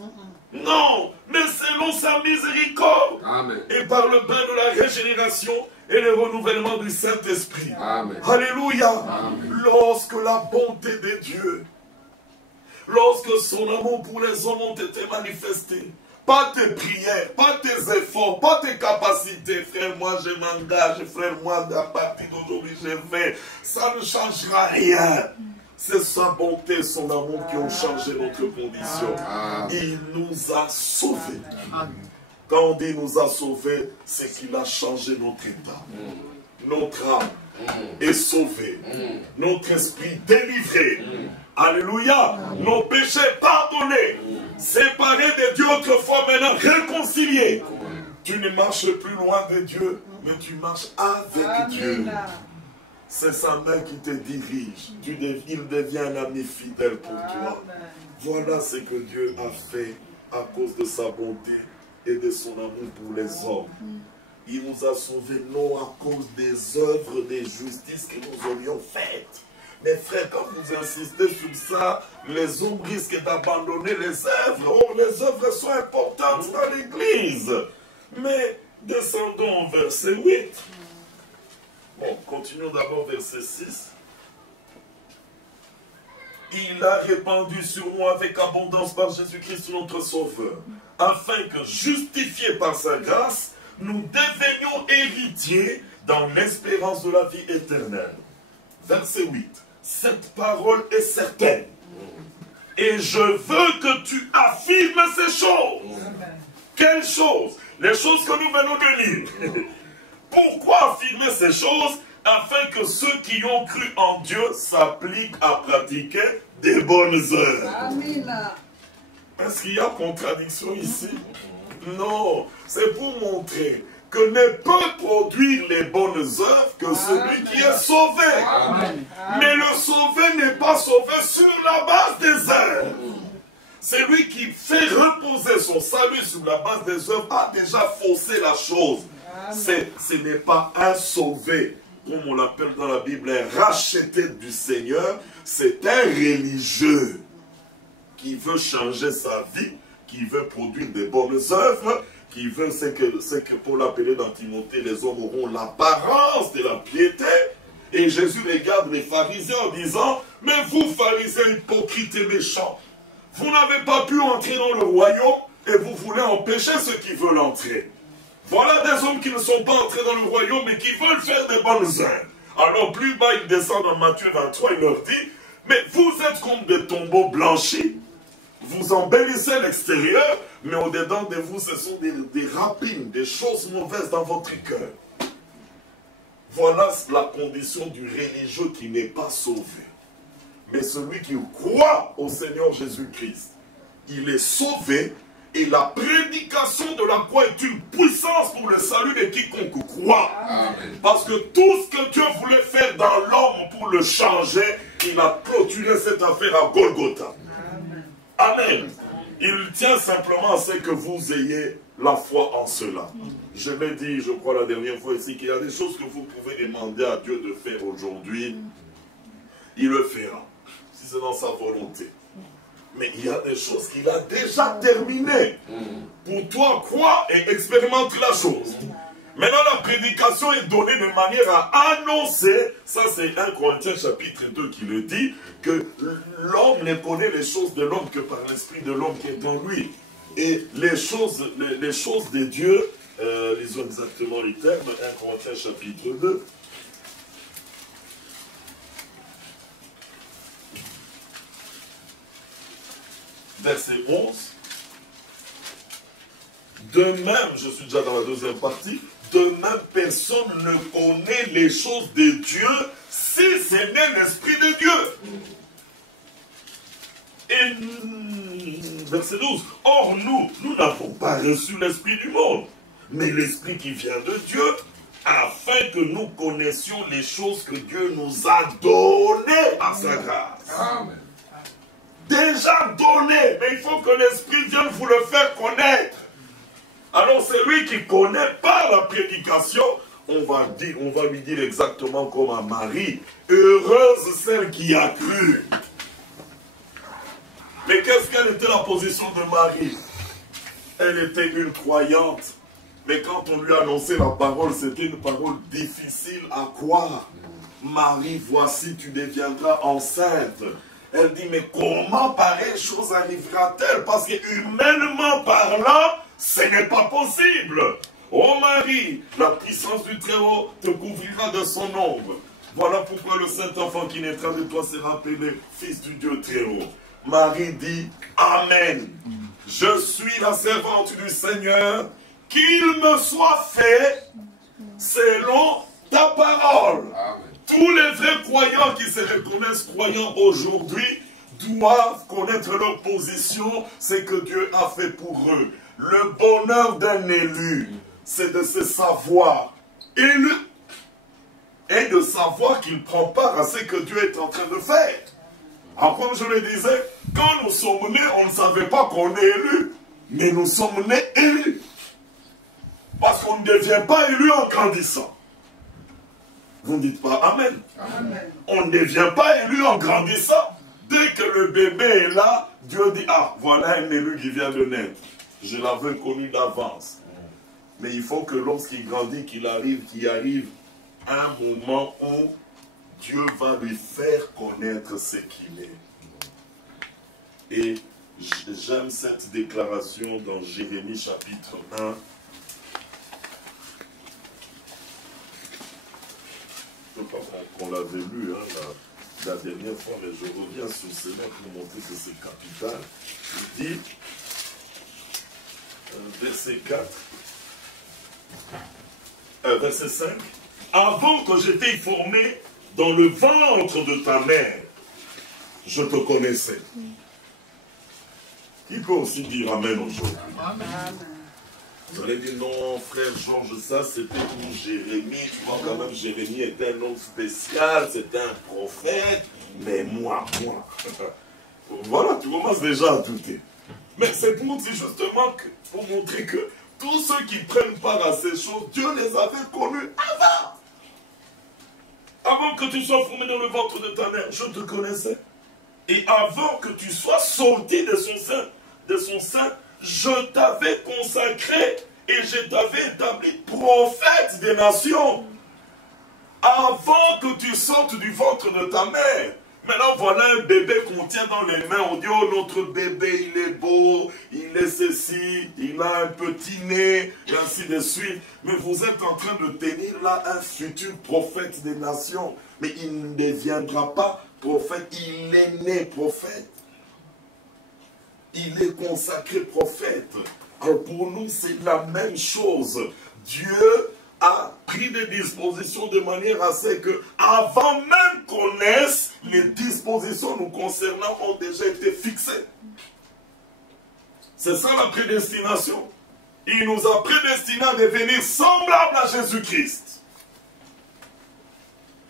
Non, mais selon sa miséricorde. Amen. Et par le bain de la régénération et le renouvellement du Saint-Esprit. Amen. Alléluia. Amen. Lorsque la bonté de Dieu, lorsque son amour pour les hommes ont été manifestés, pas tes prières, pas tes efforts, pas tes capacités, frère, moi je m'engage, frère, moi à partir d'aujourd'hui je vais, ça ne changera rien. C'est sa bonté, son amour qui ont changé notre condition. Il nous a sauvés. Quand on dit nous a sauvés, c'est qu'il a changé notre état. Notre âme est sauvée. Notre esprit délivré. Alléluia. Nos péchés pardonnés. Séparés de Dieu autrefois, maintenant réconciliés. Tu ne marches plus loin de Dieu, mais tu marches avec Dieu. C'est sa main qui te dirige. Il devient un ami fidèle pour toi. Voilà ce que Dieu a fait à cause de sa bonté et de son amour pour les hommes. Il nous a sauvés non à cause des œuvres de justice que nous aurions faites. Mais frère, quand vous insistez sur ça, les hommes risquent d'abandonner les œuvres. Oh, les œuvres sont importantes dans l'Église. Mais descendons au verset 8. Bon, continuons d'abord verset 6. Il a répandu sur nous avec abondance par Jésus-Christ notre Sauveur, afin que, justifiés par sa grâce, nous devenions héritiers dans l'espérance de la vie éternelle. Verset 8. Cette parole est certaine. Et je veux que tu affirmes ces choses. Quelles choses? Les choses que nous venons de lire. Pourquoi affirmer ces choses? Afin que ceux qui ont cru en Dieu s'appliquent à pratiquer des bonnes œuvres. Amen. Est-ce qu'il y a contradiction ici? Non, c'est pour montrer que ne peut produire les bonnes œuvres que celui qui est sauvé. Amen. Mais le sauvé n'est pas sauvé sur la base des œuvres. C'est lui qui fait reposer son salut sur la base des œuvres a déjà faussé la chose. Ce n'est pas un sauvé, comme on l'appelle dans la Bible, un racheté du Seigneur. C'est un religieux qui veut changer sa vie, qui veut produire des bonnes œuvres, qui veut ce que Paul appelait dans Timothée, les hommes auront l'apparence de la piété. Et Jésus regarde les pharisiens en disant, mais vous pharisiens hypocrites et méchants, vous n'avez pas pu entrer dans le royaume et vous voulez empêcher ceux qui veulent entrer. Voilà des hommes qui ne sont pas entrés dans le royaume mais qui veulent faire des bonnes œuvres. Alors plus bas il descend dans Matthieu 23, il leur dit, mais vous êtes comme des tombeaux blanchis, vous embellissez l'extérieur, mais au-dedans de vous ce sont des rapines, des choses mauvaises dans votre cœur. Voilà la condition du religieux qui n'est pas sauvé. Mais celui qui croit au Seigneur Jésus-Christ, il est sauvé et la prédication de la croix est une puissance pour le salut de quiconque croit. Amen. Parce que tout ce que Dieu voulait faire dans l'homme pour le changer, il a clôturé cette affaire à Golgotha. Amen. Amen. Il tient simplement à ce que vous ayez la foi en cela. Je l'ai dit, je crois, la dernière fois ici, qu'il y a des choses que vous pouvez demander à Dieu de faire aujourd'hui. Il le fera, si c'est dans sa volonté. Mais il y a des choses qu'il a déjà terminées. Pour toi, crois et expérimente la chose. Maintenant, la prédication est donnée de manière à annoncer, ça c'est 1 Corinthiens chapitre 2 qui le dit, que l'homme ne connaît les choses de l'homme que par l'esprit de l'homme qui est en lui. Et les choses de Dieu, lisons exactement les termes, 1 Corinthiens chapitre 2. Verset 11. De même, je suis déjà dans la deuxième partie, de même personne ne connaît les choses de Dieu si ce n'est l'Esprit de Dieu. Et verset 12. Or nous n'avons pas reçu l'Esprit du monde, mais l'Esprit qui vient de Dieu, afin que nous connaissions les choses que Dieu nous a données par sa grâce. Amen. Déjà donné, mais il faut que l'Esprit vienne vous le faire connaître. Alors celui qui connaît par la prédication, on va lui dire exactement comme à Marie, heureuse celle qui a cru. Mais qu'est-ce qu'elle était la position de Marie? Elle était une croyante. Mais quand on lui a annoncé la parole, c'était une parole difficile à croire. Marie, voici, tu deviendras enceinte. Elle dit, mais comment pareille chose arrivera-t-elle? Parce que humainement parlant, ce n'est pas possible. Oh Marie, la puissance du Très-Haut te couvrira de son ombre. Voilà pourquoi le Saint-Enfant qui naîtra de toi sera appelé Fils du Dieu Très-Haut. Marie dit, Amen. Je suis la servante du Seigneur, qu'il me soit fait selon ta parole. Amen. Tous les vrais croyants qui se reconnaissent croyants aujourd'hui doivent connaître leur position, c'est que Dieu a fait pour eux. Le bonheur d'un élu, c'est de se savoir élu et de savoir qu'il prend part à ce que Dieu est en train de faire. Alors comme je le disais, quand nous sommes nés, on ne savait pas qu'on est élu, mais nous sommes nés élus. Parce qu'on ne devient pas élu en grandissant. Vous ne dites pas Amen. Amen. On ne devient pas élu en grandissant. Dès que le bébé est là, Dieu dit, ah, voilà un élu qui vient de naître. Je l'avais connu d'avance. Mais il faut que lorsqu'il grandit, qu'il arrive un moment où Dieu va lui faire connaître ce qu'il est. Et j'aime cette déclaration dans Jérémie chapitre 1. Je ne sais pas qu'on l'avait lu la dernière fois, mais je reviens sur cela pour montrer que c'est capital. Il dit, verset 4, verset 5, « Avant que je t'ai formé dans le ventre de ta mère, je te connaissais. » Qui peut aussi dire Amen aujourd'hui? Amen. Vous allez dire non, frère Georges, ça c'était pour Jérémie. Tu vois, quand même, Jérémie était un homme spécial, c'était un prophète. Mais moi. Voilà, tu commences déjà à douter. Mais c'est pour dire justement pour montrer que tous ceux qui prennent part à ces choses, Dieu les avait connus avant. Avant que tu sois formé dans le ventre de ta mère, je te connaissais. Et avant que tu sois sorti de son sein, je t'avais consacré et je t'avais établi prophète des nations. Avant que tu sortes du ventre de ta mère. Maintenant, voilà un bébé qu'on tient dans les mains. On dit, oh, notre bébé, il est beau, il est ceci, il a un petit nez, et ainsi de suite. Mais vous êtes en train de tenir là un futur prophète des nations. Mais il ne deviendra pas prophète, il est né prophète. Il est consacré prophète. Alors pour nous, c'est la même chose. Dieu a pris des dispositions de manière à ce que, avant même qu'on naisse, les dispositions nous concernant ont déjà été fixées. C'est ça la prédestination. Il nous a prédestinés à devenir semblables à Jésus-Christ.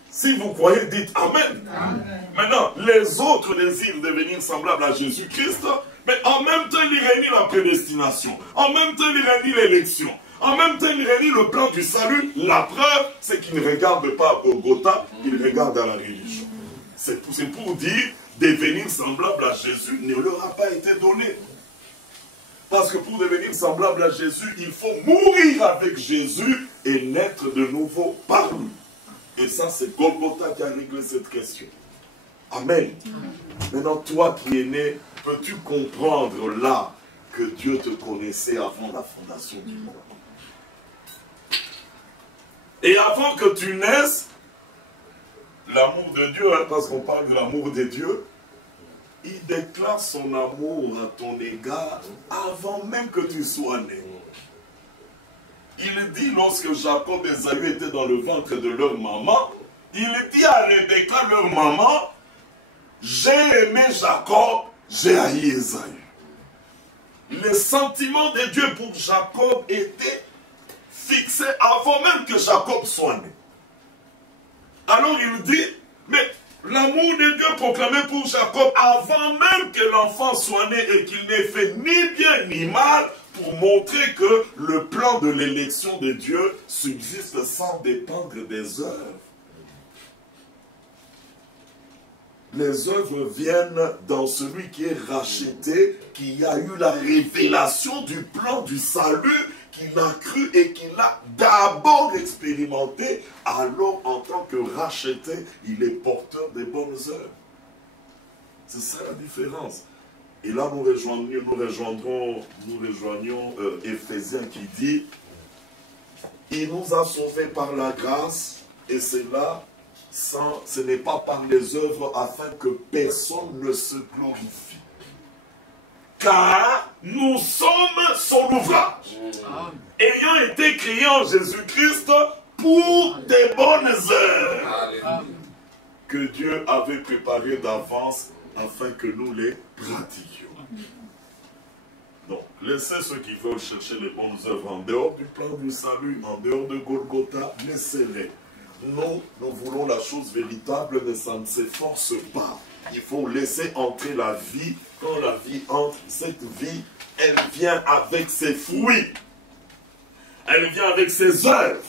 Si vous croyez, dites Amen. Amen. Maintenant, les autres désirent devenir semblables à Jésus-Christ, mais en même temps, il réunit la prédestination. En même temps, il réunit l'élection. En même temps, il réunit le plan du salut. La preuve, c'est qu'il ne regarde pas à Golgotha, il regarde à la religion. C'est pour dire, devenir semblable à Jésus ne leur a pas été donné. Parce que pour devenir semblable à Jésus, il faut mourir avec Jésus et naître de nouveau par lui. Et ça, c'est Golgotha qui a réglé cette question. Amen. Maintenant, toi qui es né, peux-tu comprendre là que Dieu te connaissait avant la fondation du monde? Et avant que tu naisses, l'amour de Dieu, hein, parce qu'on parle de l'amour de Dieu, il déclare son amour à ton égard avant même que tu sois né. Il dit, lorsque Jacob et Ésaü étaient dans le ventre de leur maman, il dit à Rebecca, leur maman, j'ai aimé Jacob, j'ai haï Ésaü. Le sentiment de Dieu pour Jacob était fixé avant même que Jacob soit né. Alors il dit, mais l'amour de Dieu proclamé pour Jacob avant même que l'enfant soit né et qu'il n'ait fait ni bien ni mal, pour montrer que le plan de l'élection de Dieu subsiste sans dépendre des œuvres. les œuvres viennent dans celui qui est racheté, qui a eu la révélation du plan du salut, qu'il a cru et qu'il a d'abord expérimenté. Alors, en tant que racheté, il est porteur des bonnes œuvres. C'est ça la différence. Et là, nous rejoignons Éphésiens qui dit « Il nous a sauvés par la grâce, et c'est là, ce n'est pas par les œuvres afin que personne ne se glorifie. Car nous sommes son ouvrage, ayant été créés en Jésus-Christ pour des bonnes œuvres que Dieu avait préparées d'avance afin que nous les pratiquions. » Donc, laissez ceux qui veulent chercher les bonnes œuvres en dehors du plan du salut, en dehors de Golgotha, laissez-les. Nous voulons la chose véritable, mais ça ne s'efforce pas. Il faut laisser entrer la vie. Quand la vie entre, cette vie, elle vient avec ses fruits. Elle vient avec ses œuvres.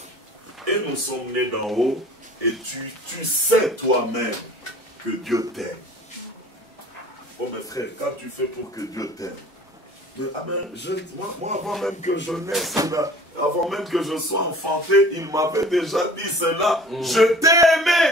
Et nous sommes nés d'en haut, et tu sais toi-même que Dieu t'aime. Oh mes frères, quand tu fais pour que Dieu t'aime, moi, avant même que je naisse, avant même que je sois enfanté, il m'avait déjà dit cela. Je t'ai aimé.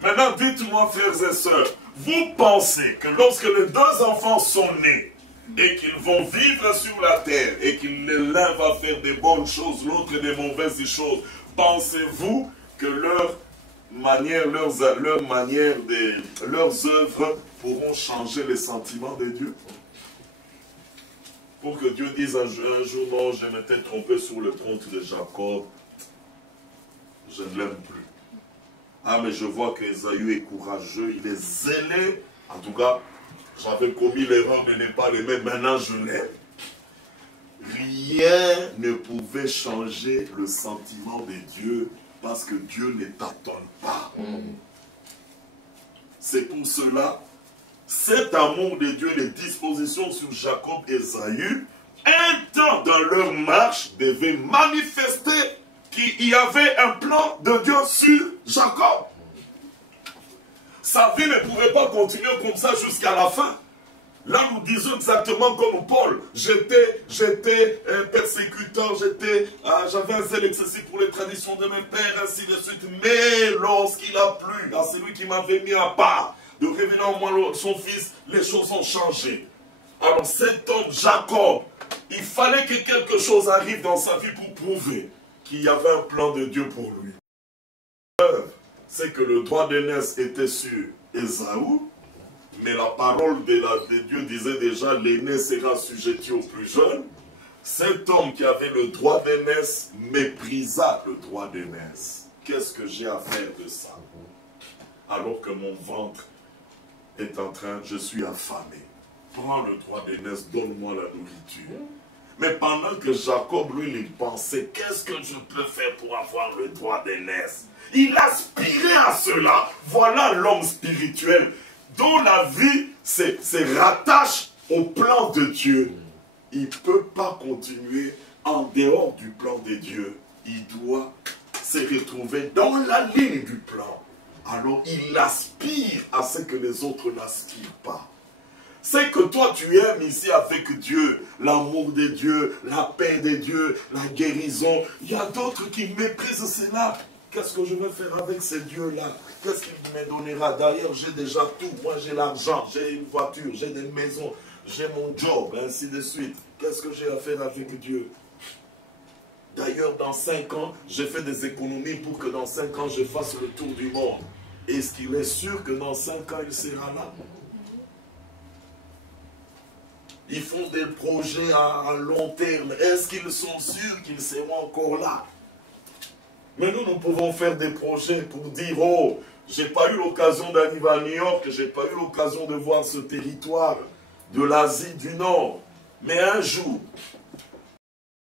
Maintenant, dites-moi, frères et sœurs, vous pensez que lorsque les deux enfants sont nés et qu'ils vont vivre sur la terre et que l'un va faire des bonnes choses, l'autre des mauvaises choses, pensez-vous que leurs œuvres pourront changer les sentiments de Dieu? Pour que Dieu dise un jour, non, je m'étais trompé sur le compte de Jacob, je ne l'aime plus. Ah, mais je vois qu'Ésaü est courageux, il est zélé. En tout cas, j'avais commis l'erreur de ne pas l'aimer, maintenant je l'aime. Rien ne pouvait changer le sentiment de Dieu parce que Dieu ne t'attend pas. C'est pour cela, cet amour de Dieu, les dispositions sur Jacob et Ésaü, un temps dans leur marche devaient manifester qu'il y avait un plan de Dieu sur Jacob. Sa vie ne pouvait pas continuer comme ça jusqu'à la fin. Là, nous disons exactement comme Paul. J'étais persécuteur, j'avais un zèle excessif pour les traditions de mes pères, ainsi de suite. Mais lorsqu'il a plu à celui qui m'avait mis à part, de révéler en moi son fils, les choses ont changé. Alors cet homme, Jacob, il fallait que quelque chose arrive dans sa vie pour prouver qu'il y avait un plan de Dieu pour lui. C'est que le droit d'aînesse était sur Ésaü, mais la parole de Dieu disait déjà, l'aîné sera assujetti au plus jeune. Cet homme qui avait le droit d'aînesse méprisa le droit d'aînesse. Qu'est-ce que j'ai à faire de ça? Alors que mon ventre est en train, je suis affamé. Prends le droit d'aînesse, donne-moi la nourriture. Mais pendant que Jacob, lui, il pensait, qu'est-ce que je peux faire pour avoir le droit d'aînesse? Il aspirait à cela. Voilà l'homme spirituel dont la vie se rattache au plan de Dieu. Il ne peut pas continuer en dehors du plan de Dieu. Il doit se retrouver dans la ligne du plan. Alors il aspire à ce que les autres n'aspirent pas. C'est que toi tu aimes ici avec Dieu, l'amour de Dieu, la paix de Dieu, la guérison. Il y a d'autres qui méprisent cela. Qu'est-ce que je vais faire avec ces dieux-là? Qu'est-ce qu'il me donnera? D'ailleurs, j'ai déjà tout. Moi, j'ai l'argent, j'ai une voiture, j'ai des maisons, j'ai mon job, ainsi de suite. Qu'est-ce que j'ai à faire avec Dieu? D'ailleurs, dans 5 ans, j'ai fait des économies pour que dans 5 ans, je fasse le tour du monde. Est-ce qu'il est sûr que dans 5 ans, il sera là? Ils font des projets à long terme. Est-ce qu'ils sont sûrs qu'ils seront encore là? Mais nous pouvons faire des projets pour dire, oh, j'ai pas eu l'occasion d'arriver à New York, j'ai pas eu l'occasion de voir ce territoire de l'Asie du Nord. Mais un jour,